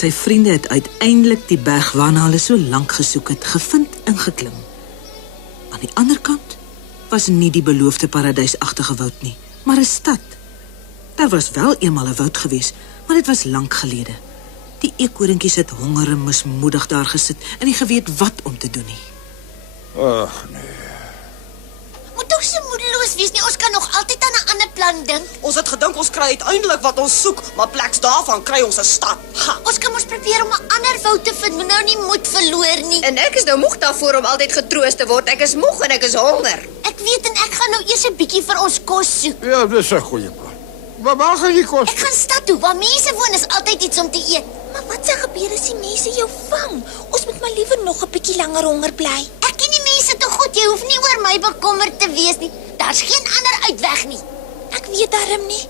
sy vriende het uiteindelik die berg waarna hulle so lank gesoek het, gevind en geklim. Aan die ander kant was nie die beloofde paradysagtige woud nie, maar 'n stad. Daar was wel eenmal 'n woud gewees, maar dit was lank gelede. Die eekorinkies het honger en mismoedig daar gesit en nie geweet wat om te doen nie. Ag nee. Moet ons so moedeloos wees nie, ons kan nog altyd aan 'n ander plan dink. Ons het gedink ons kry uiteindelik wat ons soek, maar pleks daarvan kry ons 'n stad. Ha. Ons kan ons probeer om 'n ander woud te vind, moet nou nie moed verloor nie. En ek is nou moeg daarvoor om altyd getroost te word. Ek is moeg en ek is honger. Ek weet en ek gaan nou eers 'n bietjie vir ons kos soek. Ja, dis 'n goeie plan. Maar waar gaan jy kos? Ek gaan stad toe, waar mense woon, is altyd iets om te eet. Maar wat sal gebeur as die mense jou vang? Ons moet maar liewer nog 'n bietjie langer honger bly. Ek ken die mense te goed, jy hoef nie oor my bekommerd te wees nie. Daar's geen ander uitweg nie. Ek weet darm nie.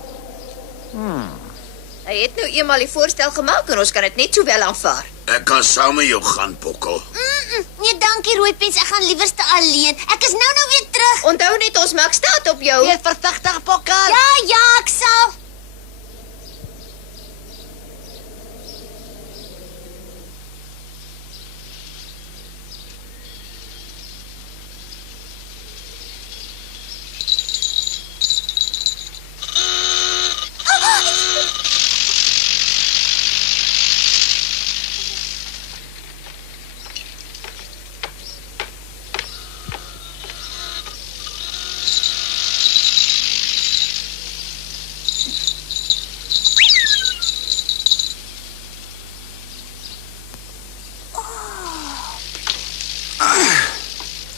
Hy het nou eenmaal die voorstel gemaak en ons kan dit net sowel aanvaar. Ek kan saam met jou gaan, Pokkel. Nee, dankie Rooipens, ek gaan liewerste alleen. Ek is nou weer terug. Onthou net, ons maak staat op jou. Wees versigtig, Pokkel. Ja, ek sal.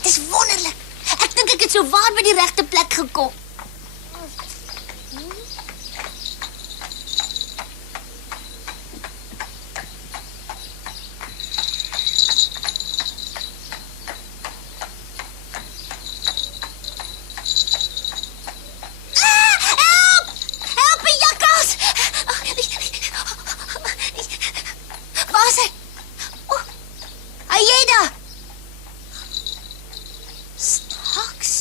Dis wonderlik. Ek dink ek het so waar by die regte plek gekom. Help, 'n jakkals! Waar is hy? Hy jy daar? Snaks.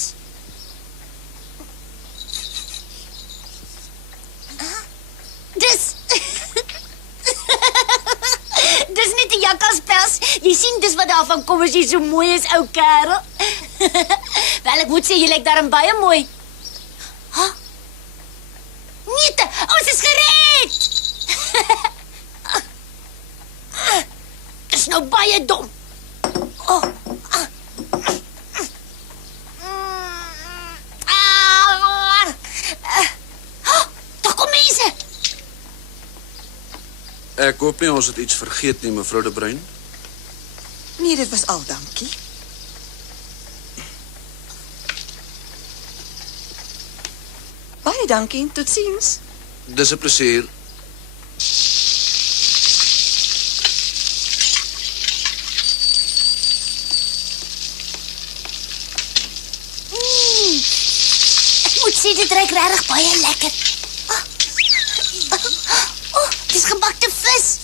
Dis net 'n jakkalspels. Jy sien dis wat daarvan kom as jy so mooi is, ou kerel. Wel, ek moet sê jy lyk daarom baie mooi. Ha? Niet, ons is gered. Dis nou baie dom. Oh. Daar kom mense. Ek hoop nie ons het iets vergeet nie, mevrou De Bruin. Nee, dit was al, dankie. Baie dankie, tot ziens. Dis 'n plesier. Ek moet sê dit ruik regtig baie lekker. Dis gebakte vis.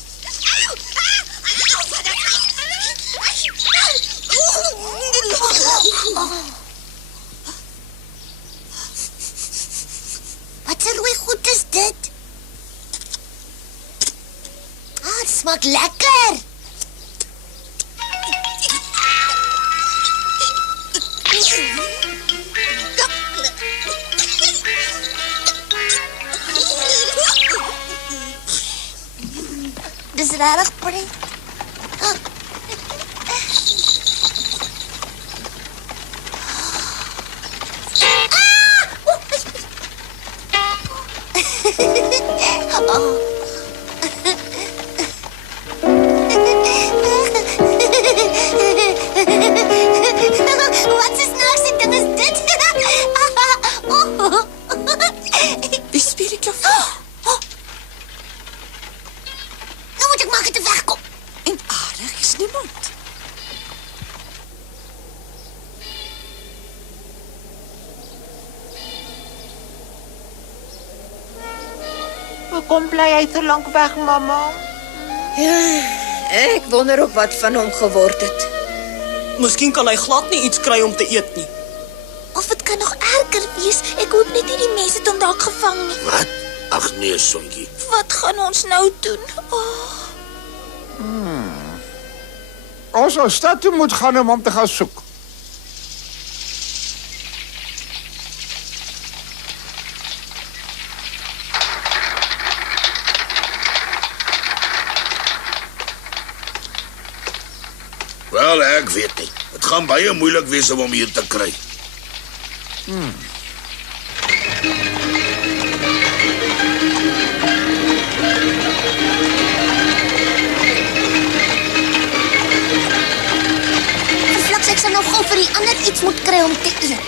Wat 'n rooi goed is dit? Dit smaak lekker. Dis regtig prettig. Wat is snaakse ding is dit? Die speel die klavier. Nou moet ek maak dit wegkom. En aardig is niemand. Kom bly hy so lank weg, mamma? Ja, ek wonder ook wat van hom geword het. Miskien kan hy glad nie iets kry om te eet nie. Of dit kan nog erger wees. Ek hoop net nie die mense het hom dalk gevang nie. Wat? Ag nee, Sonkie. Wat gaan ons nou doen? Oh. ons sou stad toe moet gaan om hom te gaan soek. Wel, ek weet nie. Het gaan baie moeilik wees om hom hier te kry. Fliks, ek sal nou gou vir die ander iets moet kry om te eet.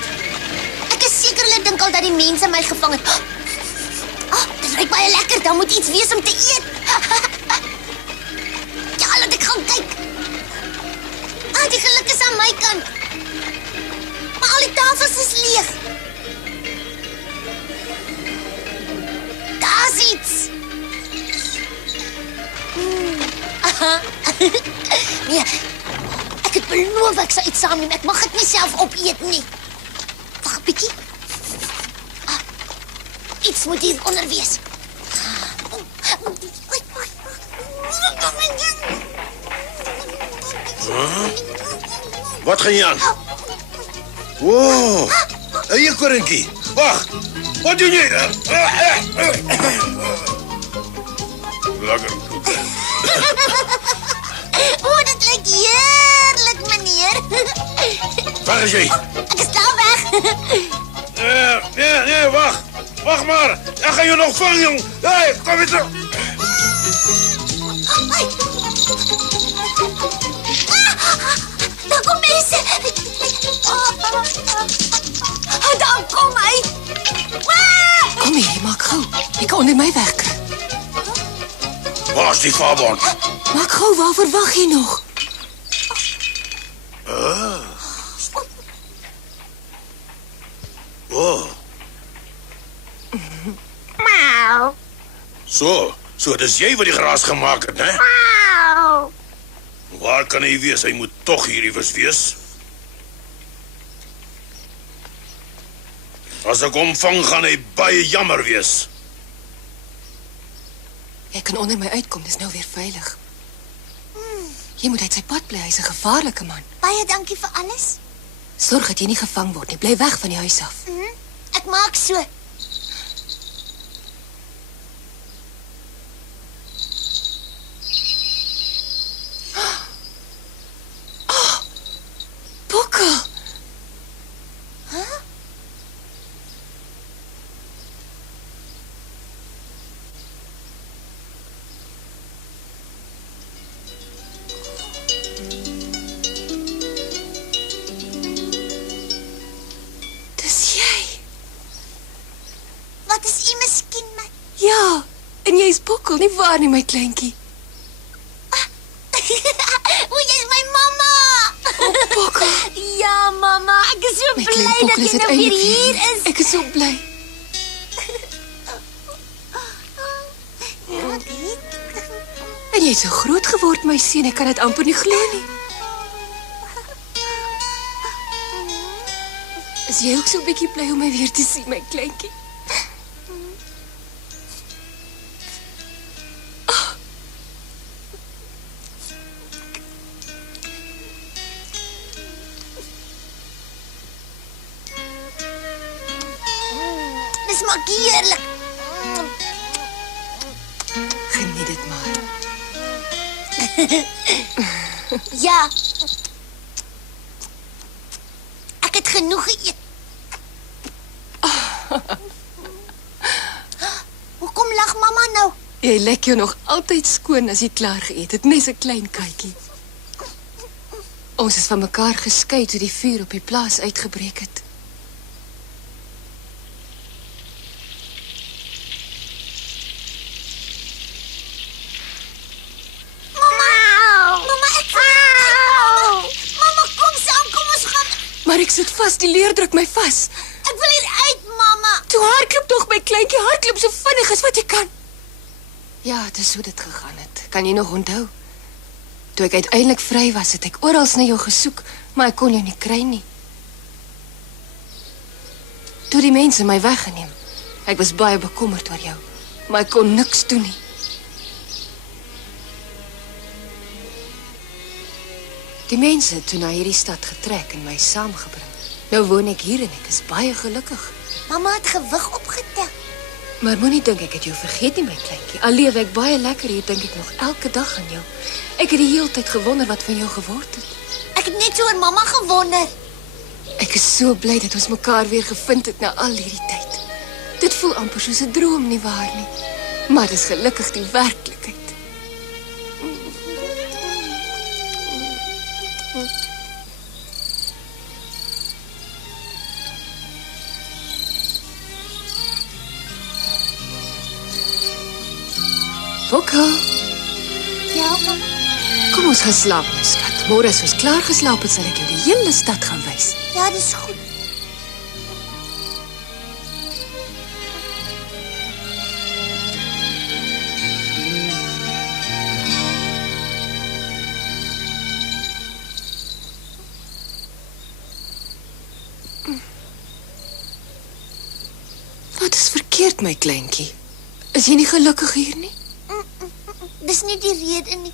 Ek is seker hulle dink al dat die mense my gevang het. Dit ruik baie lekker, dan moet iets wees om te eet. Ja, laat ek gaan kyk. Die geluk is aan my kant. Maar al die tafels is leeg. Daar's iets. Nee, ek het beloof ek sal iets saamneem. Ek mag dit nie self opeet nie. Wag 'n bietjie. Iets moet hier onder wees. Wat gaan jy aan? Wow, eie korinkie. Wag, wat doen jy? Lekker. Dit lyk heerlik, meneer. Waar is jy? Ek is daar weg. Nee, wag. Wag maar. Ek gaan jou nog vang, jong. Hey, kom hier terug. Daar kom mense. Daar kom hy. Kom hier, maak gou. Jy kan onder my wegkry. Waar is die vaarbond? Maak gou, waarvoor wag jy nog? Oh. So dis jy wat die gras gemaak het, né? Waar kan hy wees? Hy moet tog hier iewers wees. As ek hom vang, gaan hy baie jammer wees. Jy kan onder my uitkom, dis nou weer veilig. Jy moet uit sy pad bly, hy's 'n gevaarlike man. Baie dankie vir alles. Sorg dat jy nie gevang word nie, bly weg van die huis af. Ek maak so. Bokkel! Dis jy. Wat is u miskien my? Ja, en jy's Bokkel, nie waar nie, my kleintjie. O, jy's my mamma. Bokkel. Ja, mamma, ek is so My bly klein dat Bokkel jy is nou weer uiteindelik hier hier. is. Ek is so bly. En jy het so groot geword, my seun, ek kan dit amper nie glo nie. Is jy ook so 'n bietjie bly om my weer te sien, my kleintjie? Dis smaak heerlik. Geniet dit maar. Ja. Ek het genoeg geëet. Hoekom lag mamma nou? Jy lyk jou nog altyd skoon as jy klaar geëet het, nes 'n klein katjie. Ons is van mekaar geskei toe die vuur op die plaas uitgebreek het. Mamma, ek Mamma, kom saam, kom ons gaan. Maar ek sit vas, die leer druk my vas. Ek wil hier uit, mamma. Toe hardloop tog my kleintjie, hardloop so vinnig as wat jy kan. Ja, dit is hoe dit gegaan het. Kan jy nog onthou? Toe ek uiteindelik vry was, het ek oral na jou gesoek, maar ek kon jou nie kry nie. Toe die mense my weggeneem. Ek was baie bekommerd oor jou, maar ek kon niks doen nie. Die mense het toe na hierdie stad getrek en my saamgebring. Nou woon ek hier en ek is baie gelukkig. Mamma het gewig opgetel. Maar moenie dink ek het jou vergeet nie, my kleintjie. Al leef ek baie lekker hier, dink ek nog elke dag aan jou. Ek het die hele tyd gewonder wat van jou geword het. Ek het net so oor mamma gewonder. Ek is so bly dat ons mekaar weer gevind het na al hierdie tyd. Dit voel amper soos 'n droom, nie waar nie? Maar dis gelukkig die werklikheid. Bokko, Ja, mamma. kom ons gaan slaap, my skat. Môre as ons klaar geslaap het, sal ek jou die hele stad gaan wys. Ja, dis goed. Wat is verkeerd, my kleintjie? Is jy nie gelukkig hier nie? Dis nie die rede nie.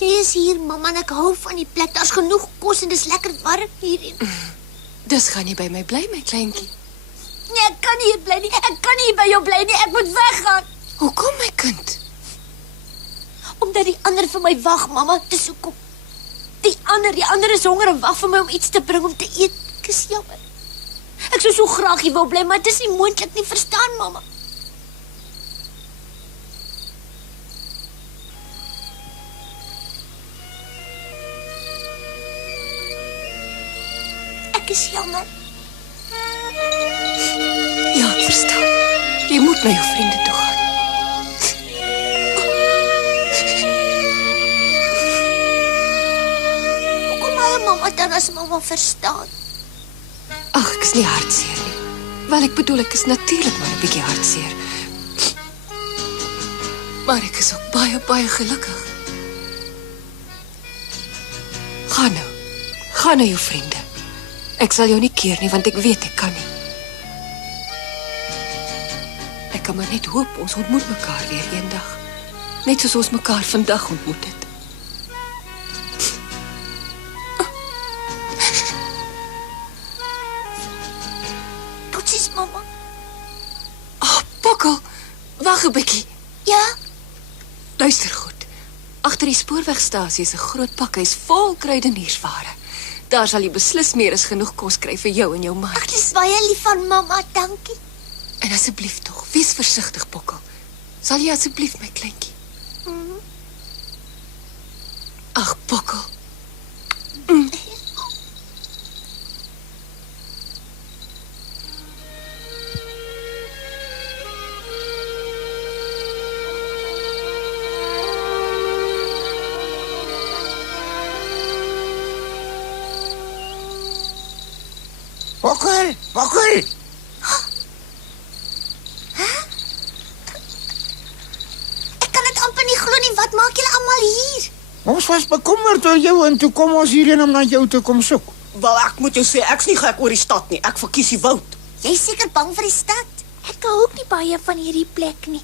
Jy is hier, mamma, en ek hou van die plek. Daar's genoeg kos en dis lekker warm hierin. Dus gaan jy by my bly, my kleintjie? Nee, ek kan nie hier bly nie. Ek kan nie hier by jou bly nie. Ek moet weggaan. Hoekom, my kind? Omdat die ander vir my wag, mamma. Dis hoekom. Die ander is honger en wag vir my om iets te bring om te eet. Ek is jammer. Ek sou so graag hier wou bly, maar dit is nie moontlik nie, verstaan, mamma? Ek is jammer. Ja, ek verstaan. Jy moet na jou vriende toe gaan. Hoekom huil mamma dan as mamma verstaan? Ag, ek is nie hartseer nie. Wel, ek bedoel, ek is natuurlik maar 'n bietjie hartseer. Maar ek is ook baie, baie gelukkig. Gaan nou. Gaan na jou vriende. Ek sal jou nie keer nie, want ek weet ek kan nie. Ek kan maar net hoop ons ontmoet mekaar weer eendag. Net soos ons mekaar vandag ontmoet het. Totsies, mamma. Bokkel, wag 'n bietjie. Ja? Luister goed. Agter die spoorwegstasie is 'n groot pakhuis vol kruideniersware. Daar sal jy beslis meer as genoeg kos kry vir jou en jou Ek maatjies. is baie lief van mamma, dankie. En asseblief tog, wees versigtig, Bokkel. Sal jy asseblief, my kleintjie? Ag, Bokkel. Bokkel. Ek kan dit amper nie glo nie. Wat maak julle almal hier? Ons was bekommerd oor jou en toe kom ons hierheen om na jou te kom soek. Wel, ek moet jou sê, ek's nie gek oor die stad nie. Ek verkies die woud. Jy's seker bang vir die stad. Ek hou ook nie baie van hierdie plek nie.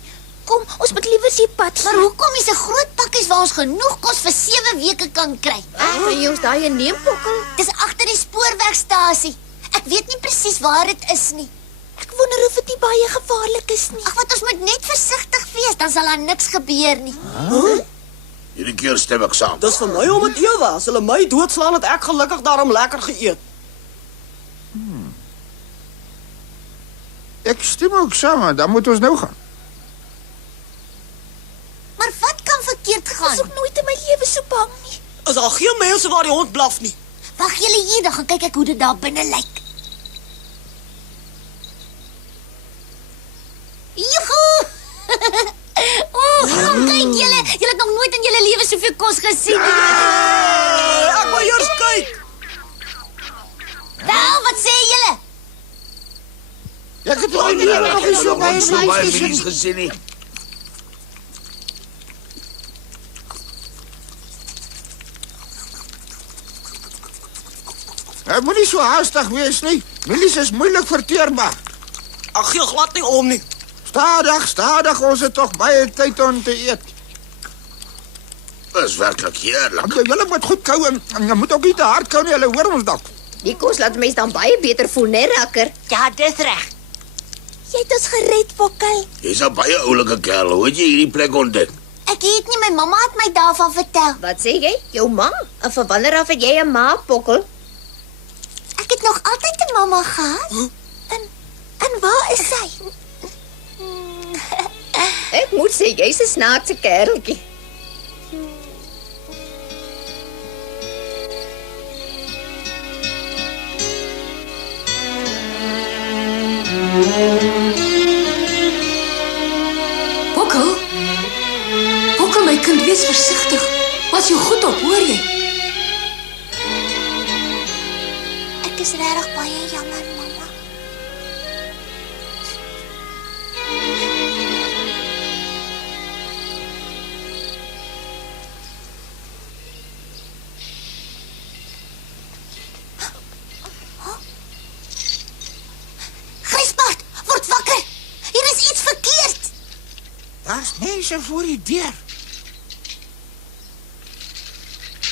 Kom, ons moet liewer die pad. Maar hoekom is 'n groot pakkies waar ons genoeg kos vir 7 weke kan kry? Kan jy ons daai neem, Bokkel? Dis agter die spoorwegstasie. Ek weet nie presies waar dit is nie. Ek wonder of dit nie baie gevaarlik is nie. Ag, wat ons moet net versigtig wees, dan sal daar niks gebeur nie. Hierdie keer stem ek saam. Dis vir my om dit ewe. As hulle my doodslaan, het ek gelukkig daarom lekker geëet. Ek stem ook saam, dan moet ons nou gaan. Maar wat kan verkeerd gaan? Ek was ook nooit in my lewe so bang nie. Is daar geen mense waar die hond blaf nie? Wag julle hier, dan gaan kyk ek hoe dit daar binne lyk. Joehoe! Kom kyk julle. Julle het nog nooit in julle lewe soveel kos gesien nie. Ek wil eers kyk. Wel, wat sê julle? Ek het al nie nog eens so baie so baie meisies mielies gesien nie. Jy moet nie so haastig wees nie. Mielies is moeilik verteerbaar. Ek gee glad nie om nie. Stadig, ons het tog baie tyd om te eet. is werklik heerlik. Julle moet goed kou en jy moet ook nie te hard kou nie, hulle hoor ons dalk. Die kos laat mens dan baie beter voel, né, Rakker? Ja, dis reg. Jy het ons gered, Pokkel. Jy's 'n baie oulike kerel. Hoe het jy hierdie plek ontdek? Ek weet nie, my mamma het my daarvan vertel. Wat sê jy? Jou ma? En van wanneer af het jy 'n ma, Pokkel? Ek het nog altyd 'n mamma gehad. En waar is sy? Ek moet sê jy's 'n snaakse kereltjie. Pokkel? Pokkel, my kind, wees versigtig. Pas jou goed op, hoor jy? Ek is regtig baie jammer, mamma. Gysbert, word wakker. Hier is iets verkeerd. Daar's mense voor die deur.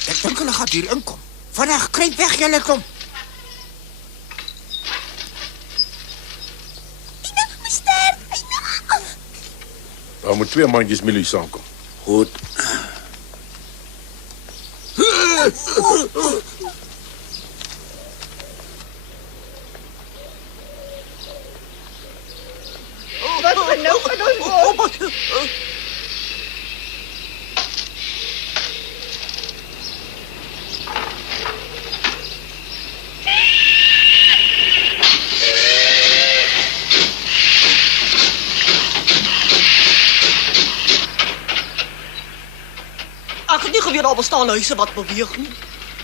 Ek dink hulle gaan hier inkom. Vinnig, kruip weg julle kom. Daar moet 2 mandjies milie saamkom. Goed. Wat gaan nou van ons word? Ek het nie geweet daar bestaan huise wat beweeg nie.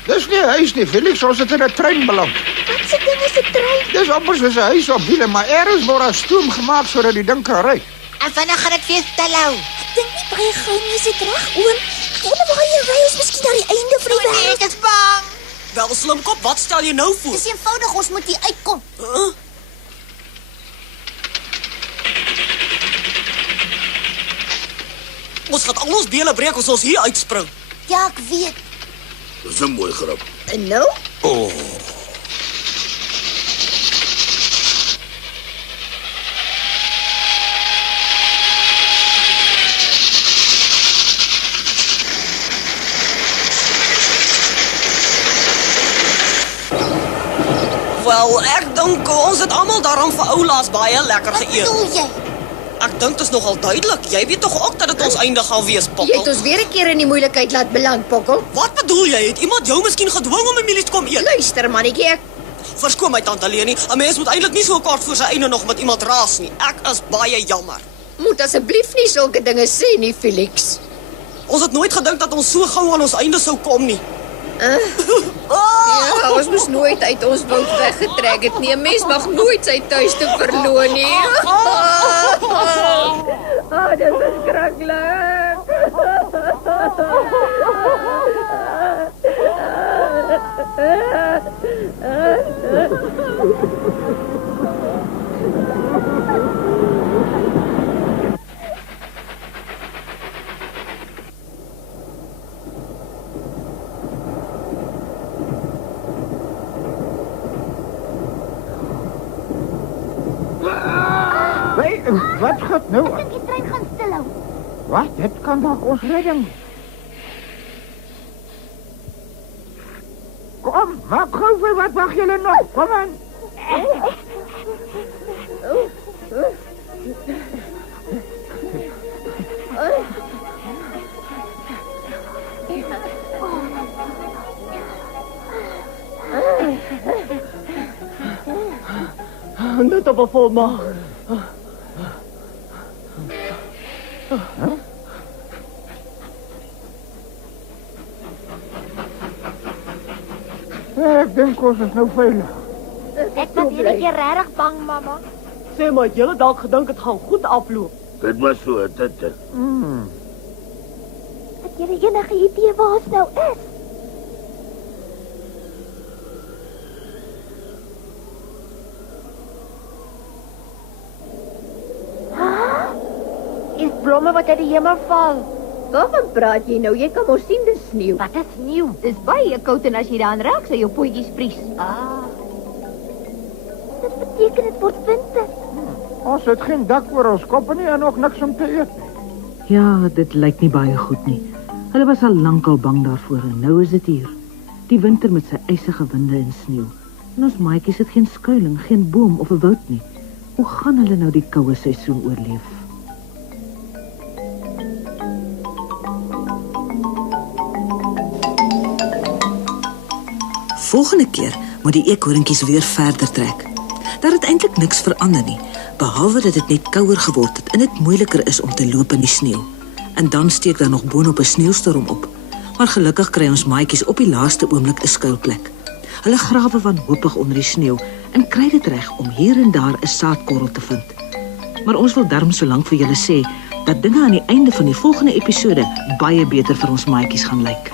Dis nie 'n huis nie, Felix, ons het in 'n trein beland. Wat se ding is 'n trein? Dis amper soos 'n huis op wiele, maar eers word daar stoom gemaak sodat die ding kan ry. En wanneer gaan dit weer stilhou? Ek dink nie baie gou nie, is dit reg, oom? Kyk waar jy ry, is miskien aan die einde van die wêreld. Ek is bang. Wel slimkop, wat stel jy nou voor? Dis eenvoudig, ons moet hier uitkom. Ons gaan al ons bene breek as ons hier uitspring. Ja, ek weet. Dis 'n mooi grap. En nou? Wel, ek dink ons het almal daarom vir oulaas baie lekker Wat geëet. bedoel jy? Ek dink dit is nogal duidelik. Jy weet tog ook dat dit ons einde gaan wees, Jy het Pokkel. ons weer 'n keer in die moeilikheid laat beland, Pokkel. Wat bedoel jy? Het iemand jou miskien gedwing om 'n mielies te kom eet? Luister, mannetjie, ek Verskoon my tante Leni, 'n mens moet eintlik nie so kort voor sy einde nog met iemand raas nie. Ek is baie jammer. moet asseblief nie sulke dinge sê nie, Felix. Ons het nooit gedink dat ons so gou aan ons einde sou kom nie. Ja, ons moes nooit uit ons woud weggetrek het nie. 'n Mens mag nooit sy tuiste verloor nie. Dit is verskriklik. Hey, wat gaat nou? Ek dink die trein gaan stilhou. Wat? Dit kan dalk ons redding. Kom, maak gou vir wat wag julle nog? Kom aan. Net op 'n vol maag. Ek dink ons is nou veilig. Ek was hierdie keer regtig bang, mamma. Sê maar, jy het dalk gedink dit gaan goed afloop. Dit was so, dit. Het jy enige idee waar ons nou is? Is blomme wat uit die hemel val. Waarvan praat jy nou? Jy kan mos sien dis sneeu. Wat is sneeu? Dis baie koud en as jy daaraan raak, sal jou potjies vries. Dit beteken dit word winter. Ons het geen dak oor ons koppe nie en ook niks om te eet nie. Ja, dit lyk nie baie goed nie. Hulle was al lankal bang daarvoor en nou is dit hier. Die winter met sy ysige winde en sneeu. En ons maatjies het geen skuiling, geen boom of 'n woud nie. Hoe gaan hulle nou die koue seisoen oorleef? Volgende keer moet die eekhoorntjies weer verder trek. Daar het eintlik niks verander nie, behalwe dat dit net kouer geword het en dit moeiliker is om te loop in die sneeu. En dan steek daar nog boonop 'n sneeustorm op. Maar gelukkig kry ons maatjies op die laaste oomblik 'n skuilplek. Hulle grawe wanhoopig onder die sneeu en kry dit reg om hier en daar 'n saadkorrel te vind. Maar ons wil darm so lank vir julle sê dat dinge aan die einde van die volgende episode baie beter vir ons maatjies gaan lyk.